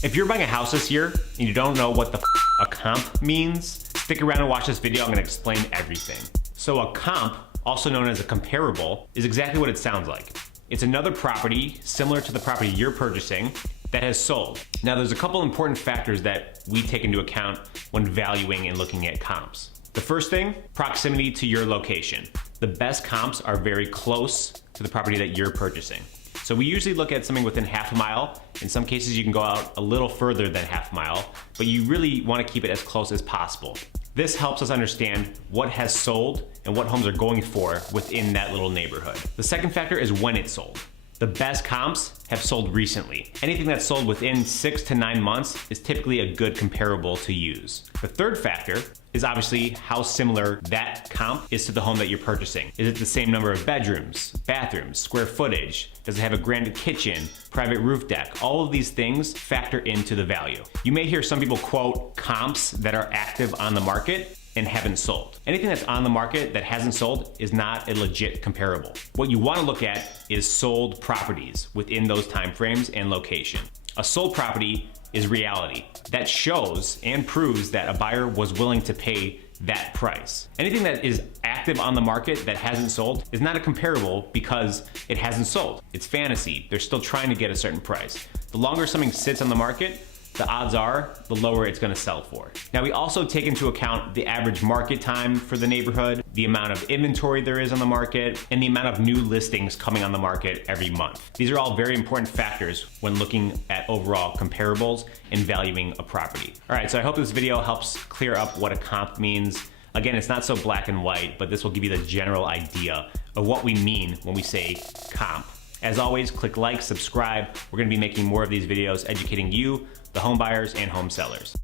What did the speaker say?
If you're buying a house this year and you don't know what the a comp means, stick around and watch this video. I'm gonna explain everything. So a comp, also known as a comparable, is exactly what it sounds like. It's another property similar to the property you're purchasing that has sold. Now there's a couple important factors that we take into account when valuing and looking at comps. The first thing, proximity to your location. The best comps are very close to the property that you're purchasing. So we usually look at something within half a mile. In some cases you can go out a little further than half a mile, but you really want to keep it as close as possible. This helps us understand what has sold and what homes are going for within that little neighborhood. The second factor is when it sold. The best comps have sold recently. Anything that's sold within 6 to 9 months is typically a good comparable to use. The third factor is obviously how similar that comp is to the home that you're purchasing. Is it the same number of bedrooms, bathrooms, square footage? Does it have a grand kitchen, private roof deck? All of these things factor into the value. You may hear some people quote comps that are active on the market and haven't sold. Anything that's on the market that hasn't sold is not a legit comparable. What you want to look at is sold properties within those time frames and location. A sold property is reality. That shows and proves that a buyer was willing to pay that price. Anything that is active on the market that hasn't sold is not a comparable because it hasn't sold. It's fantasy. They're still trying to get a certain price. The longer something sits on the market, the odds are the lower it's gonna sell for. Now we also take into account the average market time for the neighborhood, the amount of inventory there is on the market, and the amount of new listings coming on the market every month. These are all very important factors when looking at overall comparables and valuing a property. All right, so I hope this video helps clear up what a comp means. Again, it's not so black and white, but this will give you the general idea of what we mean when we say comp. As always, click like, subscribe. We're gonna be making more of these videos educating you, the home buyers and home sellers.